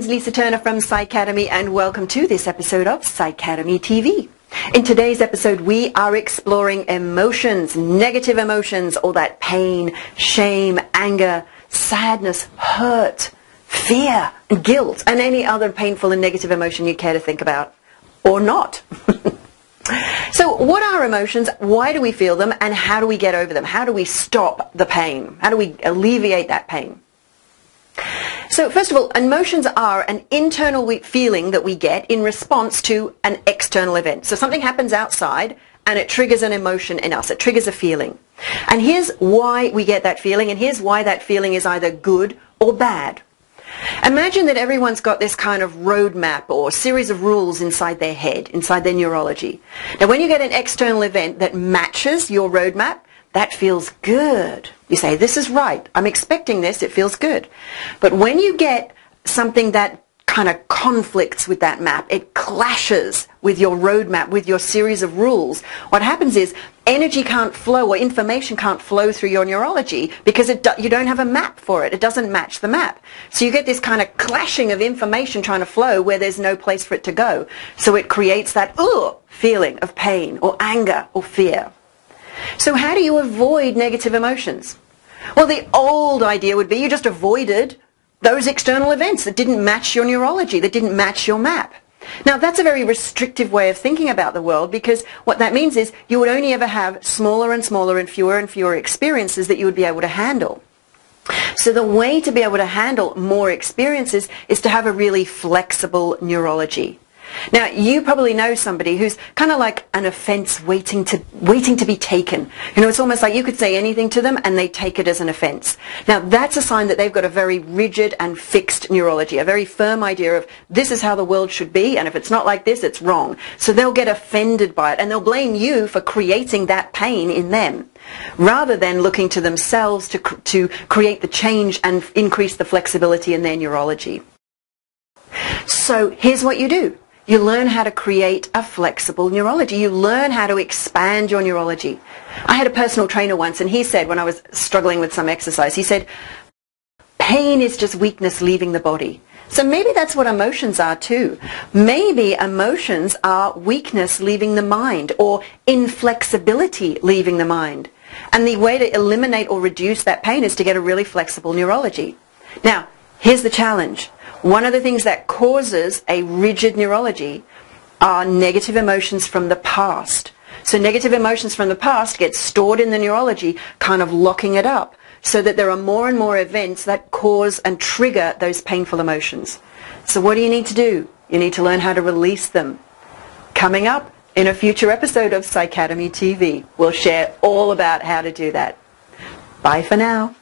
name's Lisa Turner from PsyCademy, and welcome to this episode of PsyCademy TV. In today's episode, we are exploring emotions, negative emotions, all that pain, shame, anger, sadness, hurt, fear, guilt, and any other painful and negative emotion you care to think about, or not. So what are emotions? Why do we feel them? And how do we get over them? How do we stop the pain? How do we alleviate that pain? So first of all, emotions are an internal feeling that we get in response to an external event. So something happens outside and it triggers an emotion in us. It triggers a feeling. And here's why we get that feeling, and here's why that feeling is either good or bad. Imagine that everyone's got this kind of roadmap or series of rules inside their head, inside their neurology. Now when you get an external event that matches your roadmap, that feels good. You say, this is right. I'm expecting this. It feels good. But when you get something that kind of conflicts with that map, it clashes with your roadmap, with your series of rules, what happens is energy can't flow or information can't flow through your neurology because you don't have a map for it. It doesn't match the map. So you get this kind of clashing of information trying to flow where there's no place for it to go. So it creates that feeling of pain or anger or fear. So how do you avoid negative emotions? Well, the old idea would be you just avoided those external events that didn't match your neurology, that didn't match your map. Now, that's a very restrictive way of thinking about the world, because what that means is you would only ever have smaller and smaller and fewer experiences that you would be able to handle. So the way to be able to handle more experiences is to have a really flexible neurology. Now, you probably know somebody who's kind of like an offense waiting to be taken. You know, it's almost like you could say anything to them and they take it as an offense. Now, that's a sign that they've got a very rigid and fixed neurology, a very firm idea of this is how the world should be, and if it's not like this, it's wrong. So they'll get offended by it, and they'll blame you for creating that pain in them, rather than looking to themselves to create the change and increase the flexibility in their neurology. So here's what you do. You learn how to create a flexible neurology. You learn how to expand your neurology. I had a personal trainer once, and he said, when I was struggling with some exercise, he said, pain is just weakness leaving the body. So maybe that's what emotions are too. Maybe emotions are weakness leaving the mind, or inflexibility leaving the mind. And the way to eliminate or reduce that pain is to get a really flexible neurology. Now, here's the challenge. One of the things that causes a rigid neurology are negative emotions from the past. So negative emotions from the past get stored in the neurology, kind of locking it up, so that there are more and more events that cause and trigger those painful emotions. So what do you need to do? You need to learn how to release them. Coming up in a future episode of PsyCademy TV, we'll share all about how to do that. Bye for now.